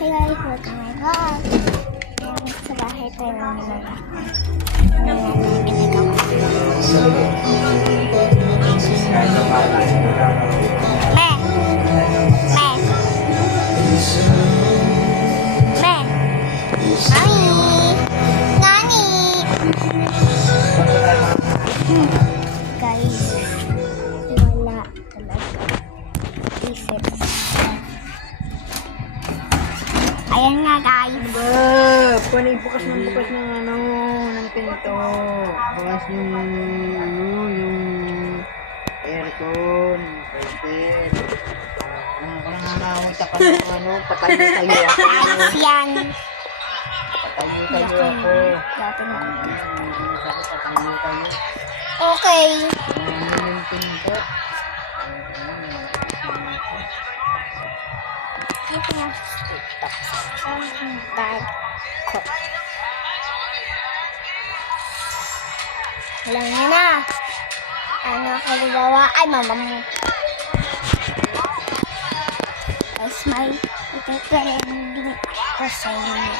Hey guys, welcome my vlog. Ayan, sa bahay tayo lang naman ako. Me! Me! Me! Mami! Nani! Guys, wala talaga isip. Ayan nga guys. Panay bukas ng ano, ng pinto. Bukas yung aircon, carpet. Nangangamunta ka ng ano, patayo-tayo ako. Ayos yan. Patayo-tayo ako. Dati na ako. Patayo-tayo. Okay. Yung pinto. Ito na. Ang bag ko. Alam niyo na. Ano ako gawa? Ay, mama mo. That's my little friend ko sa inyo.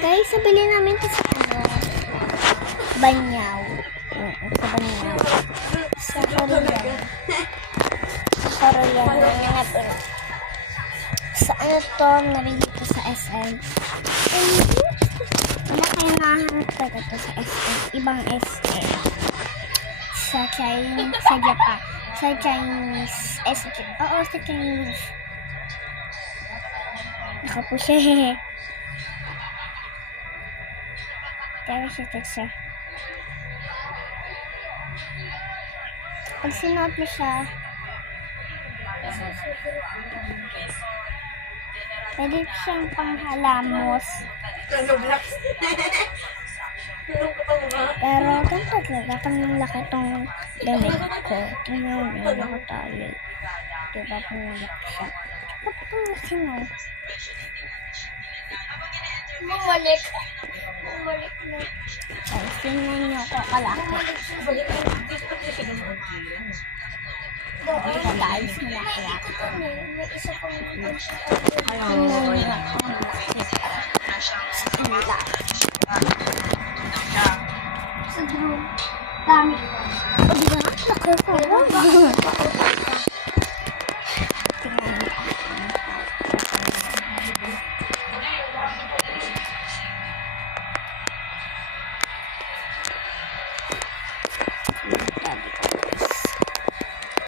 Guys, sabili namin ito sa Banyaw. Sa Banyaw. Sa Korean. Sa Korean. Sa ano to, nabili ko sa SM. Wala kayo nahanap talaga to sa SM. Ibang SM. Sa Chinese, sa Japan. Sa Chinese. Oo, sa Chinese. Nakapo siya. Kaya siya. Pag sinuot mo siya, pwede siyang panghalamos. Pero ganito talaga, kung laki itong damit ko. Tingnan nyo, nakatali. Diba, pinulak siya. Ba't itong masino? Bumalik na. Ay, tingnan nyo ko kalaki. Ito guys, malaki-laki. Tingnan nyo ako. Kanila. Sobrang dami. O diba? Laki ko.